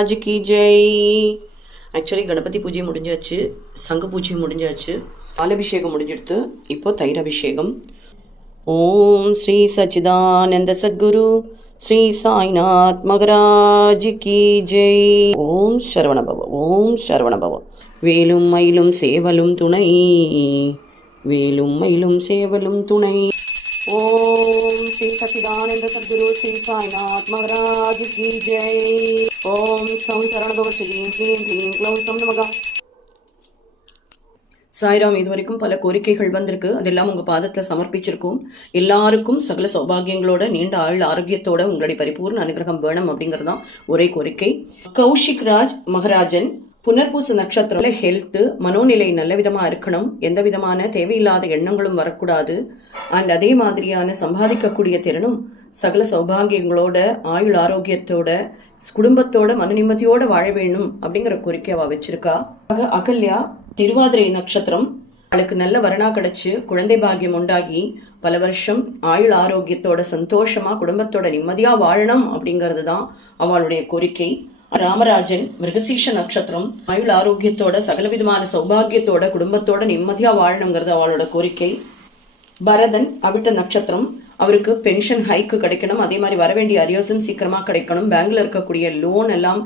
आज की जय. ஆக்சுவலி கணபதி பூஜை முடிஞ்சாச்சு, சங்கு பூஜை முடிஞ்சாச்சு, பாலபிஷேகம் முடிஞ்சிடுத்து. இப்போ தைராபிஷேகம். ஓம் ஸ்ரீ சச்சிதானந்த சத்குரு ஸ்ரீ சாய்நாத் மகராஜ் கி ஜெய். ஓம் சரவணபவ, ஓம் சரவணபவ. வேலும் மயிலும் சேவலும் துணை, வேலும் மயிலும் சேவலும் துணை. ஓம் ஸ்ரீ சச்சிதானந்த சத்குரு ஸ்ரீ சாய்நாத் மகராஜ் கி ஜெய். ஓம் சம் சரவணபவ ஸ்ரீம் க்ளீம் க்ளீம் க்ளௌம் சம் நமகா. சாய்ராம், இது வரைக்கும் பல கோரிக்கைகள் வந்திருக்கு, அதெல்லாம் உங்கள் பாதத்தில் சமர்ப்பிச்சிருக்கோம். எல்லாருக்கும் சகல சௌபாகியங்களோட நீண்ட ஆயுள் ஆரோக்கியத்தோட உங்களுடைய பரிபூர்ண அனுகிரகம் வேணும் அப்படிங்கிறதான் ஒரே கோரிக்கை. கௌஷிக் ராஜ் மகராஜன், புனர்பூச நட்சத்திரம், ஹெல்த் மனோநிலை நல்ல விதமாக இருக்கணும், எந்த விதமான தேவையில்லாத எண்ணங்களும் வரக்கூடாது, அண்ட் அதே மாதிரியான சம்பாதிக்கக்கூடிய திறனும் சகல சௌபாகியங்களோட ஆயுள் ஆரோக்கியத்தோட குடும்பத்தோட மன நிம்மதியோட வாழ வேணும் அப்படிங்கிற கோரிக்கை அவ வச்சிருக்கா. அகல்யா, திருவாதிரை நட்சத்திரம், அவளுக்கு நல்ல வரணா கிடைச்சு குழந்தை பாக்கியம் உண்டாகி பல வருஷம் ஆயுள் ஆரோக்கியத்தோட சந்தோஷமா குடும்பத்தோட நிம்மதியா வாழணும் அப்படிங்கிறது தான் அவளுடைய கோரிக்கை. ராமராஜன், மிருகசீஷ நட்சத்திரம், ஆயுள் ஆரோக்கியத்தோட சகலவிதமான சௌபாகியத்தோட குடும்பத்தோட நிம்மதியா வாழணுங்கிறது அவளோட கோரிக்கை. பரதன், அவிட்ட நட்சத்திரம், அவருக்கு பென்ஷன் ஹைக்கு கிடைக்கணும், அதே மாதிரி வர வேண்டிய அரியோஸும் சீக்கிரமாக கிடைக்கணும், பேங்க்ல இருக்கக்கூடிய லோன் எல்லாம்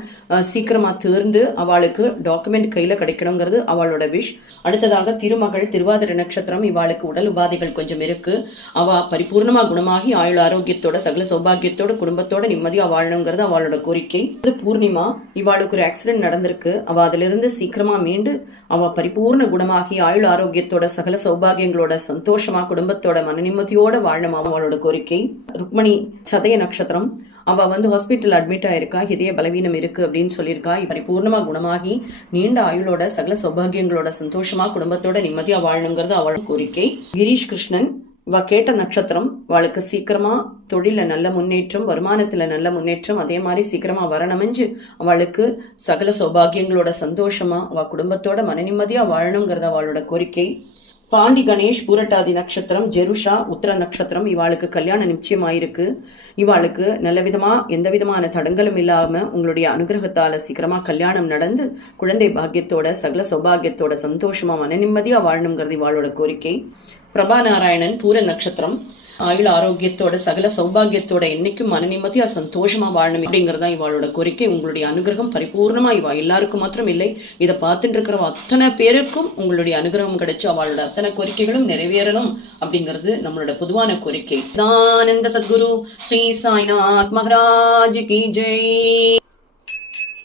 சீக்கிரமாக தீர்ந்து அவளுக்கு டாக்குமெண்ட் கையில் கிடைக்கணுங்கிறது அவளோட விஷ். அடுத்ததாக திருமகள், திருவாதிரை நட்சத்திரம், இவாளுக்கு உடல் உபாதைகள் கொஞ்சம் இருக்கு, அவ பரிபூர்ணமாக குணமாகி ஆயுள் ஆரோக்கியத்தோட சகல சௌபாகியத்தோட குடும்பத்தோட நிம்மதியாக வாழணுங்கிறது அவளோட கோரிக்கை. பூர்ணிமா, இவாளுக்கு ஒரு ஆக்சிடென்ட் நடந்திருக்கு, அவ அதிலிருந்து சீக்கிரமா மீண்டு அவ பரிபூர்ண குணமாகி ஆயுள் ஆரோக்கியத்தோட சகல சௌபாகியங்களோட சந்தோஷமா குடும்பத்தோட மன நிம்மதியோட வாழணும் அவளோட கோரிக்கை. ருக்மணி, சதய நட்சத்திரம், அவ ஹாஸ்பிட்டல் அட்மிட் ஆயிருக்கா, இதய பலவீனம் இருக்கு அப்படின்னு சொல்லியிருக்கா, பரிபூர்ணமா குணமாகி நீண்ட ஆயுளோட சகல சௌபாகியங்களோட சந்தோஷமா குடும்பத்தோட நிம்மதியா வாழணுங்கிறது அவளோட கோரிக்கை. கிரீஷ் கிருஷ்ணன், இவ கேட்ட நட்சத்திரம், அவளுக்கு சீக்கிரமா தொழில நல்ல முன்னேற்றம், வருமானத்துல நல்ல முன்னேற்றம், அதே மாதிரி சீக்கிரமா வரணுமெஞ்சு அவளுக்கு சகல சௌபாகியங்களோட சந்தோஷமா அவ குடும்பத்தோட மன நிம்மதியா வாழணுங்கிறது அவளோட கோரிக்கை. பாண்டி கணேஷ், பூரட்டாதி நட்சத்திரம், ஜெருஷா, உத்தர நட்சத்திரம், இவாளுக்கு கல்யாணம் நிச்சயமாயிருக்கு, இவாளுக்கு நல்ல விதமா எந்த விதமான தடங்களும் இல்லாம உங்களுடைய அனுகிரகத்தால சீக்கிரமா கல்யாணம் நடந்து குழந்தை பாக்கியத்தோட சகல சௌபாகியத்தோட சந்தோஷமா மன நிம்மதியா வாழணுங்கிறது இவாளோட கோரிக்கை. பிரபா நாராயணன், பூர நட்சத்திரம், ஆயுள் ஆரோக்கியத்தோட சகல சௌபாகியத்தோட என்னைக்கும் மன நிம்மதியா சந்தோஷமா வாழணும் அப்படிங்கறதா இவாளோட கோரிக்கை. உங்களுடைய அனுகிரகம் பரிபூர்ணமா இவா எல்லாருக்கும் மாத்திரம் இல்லை, இதை பார்த்துட்டு இருக்கிற அத்தனை பேருக்கும் உங்களுடைய அனுகிரகம் கிடைச்சு அவளோட அத்தனை கோரிக்கைகளும் நிறைவேறணும் அப்படிங்கிறது நம்மளோட பொதுவான கோரிக்கை. தானந்த சத்குரு ஸ்ரீ சாய்நாத் மகராஜ் கி ஜெய்.